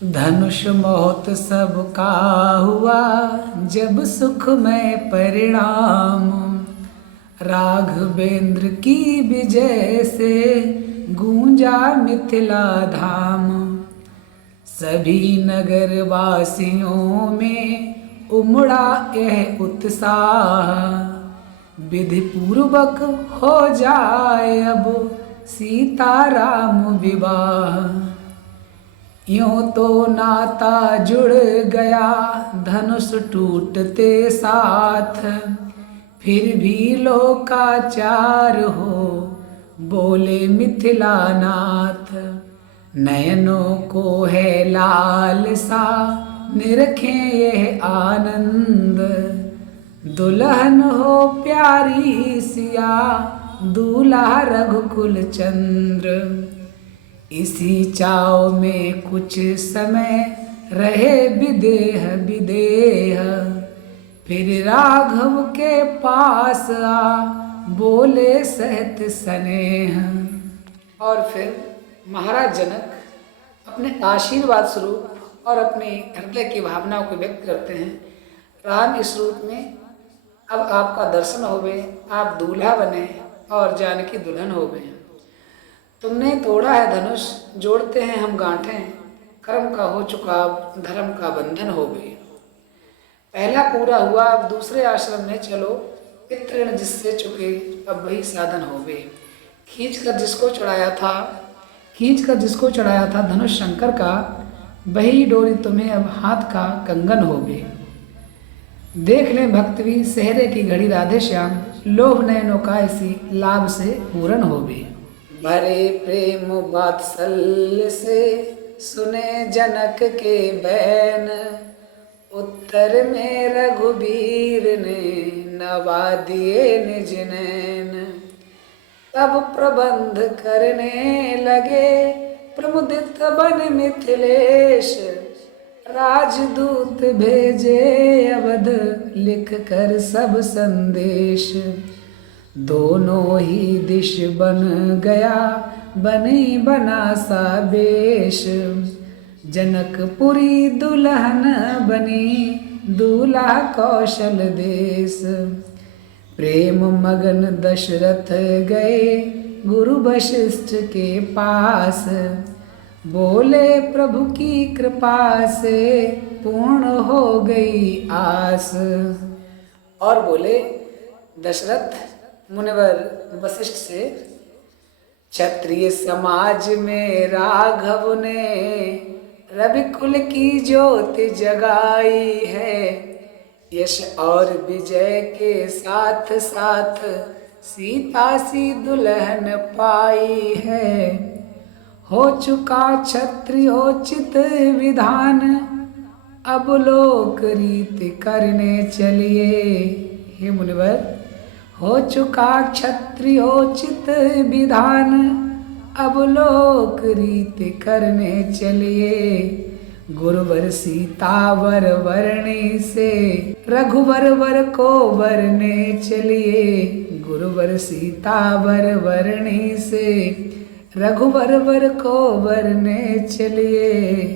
धनुष महोत्सव का हुआ जब सुखमय परिणाम, राघवेंद्र की विजय से गूंजा मिथिला धाम। सभी नगर वासियों में उमड़ा यह उत्साह, विधि पूर्वक हो जाए अब सीताराम विवाह। यूं तो नाता जुड़ गया धनुष टूटते साथ, फिर भी लोकाचार हो बोले मिथिला नाथ। नयनों को है लालसा निरखें यह आनंद, दुल्हन हो प्यारी सिया दूल्हा रघुकुल चंद्र। इसी चाव में कुछ समय रहे विदेह विदेह, फिर राघव के पास आ बोले सहत स्नेह। और फिर महाराज जनक अपने आशीर्वाद स्वरूप और अपने हृदय की भावनाओं को व्यक्त करते हैं। राम इस रूप में अब आपका दर्शन होवे, आप दूल्हा बने और जानकी दुल्हन हो गए। तुमने तोड़ा है धनुष, जोड़ते हैं हम गांठें, कर्म का हो चुका अब धर्म का बंधन हो गए। पहला पूरा हुआ, अब दूसरे आश्रम में चलो, पितृण जिससे चुके अब वही साधन हो गए। खींच कर जिसको चढ़ाया था धनुष शंकर का, वही डोरी तुम्हें अब हाथ का कंगन हो गए। देख लें भक्तवी सेहरे की घड़ी राधे श्याम, लोभ नयनों का इसी लाभ से पूर्ण हो गए। भरे प्रेम वात्सल्य से सुने जनक के बैन, उत्तर में रघुबीर ने नवा दिए निज नैन। तब प्रबंध करने लगे प्रमुदित बन मिथिलेश, राजदूत भेजे अवध लिख कर सब संदेश। दोनों ही दिश बन गया बनी बना सा बेश, जनकपुरी दुल्हन बनी दूल्हा कौशल देश। प्रेम मगन दशरथ गए गुरु वशिष्ठ के पास, बोले प्रभु की कृपा से पूर्ण हो गई आस। और बोले दशरथ मुनिवर वशिष्ठ से, क्षत्रिय समाज में राघव ने रविकुल की ज्योति जगाई है, यश और विजय के साथ साथ सीता सी दुल्हन पाई है। हो चुका क्षत्रियोचित विधान, अब लोक रीति करने चलिए। हे मुनिवर, हो चुका क्षत्रियोचित विधान, अब लोक रीति करने चलिए। गुरुवर सीतावर वर्णी से रघुवर वर को वरने चलिए। गुरुवर सीतावर वर्णी से रघुवर वर को वरने चलिए।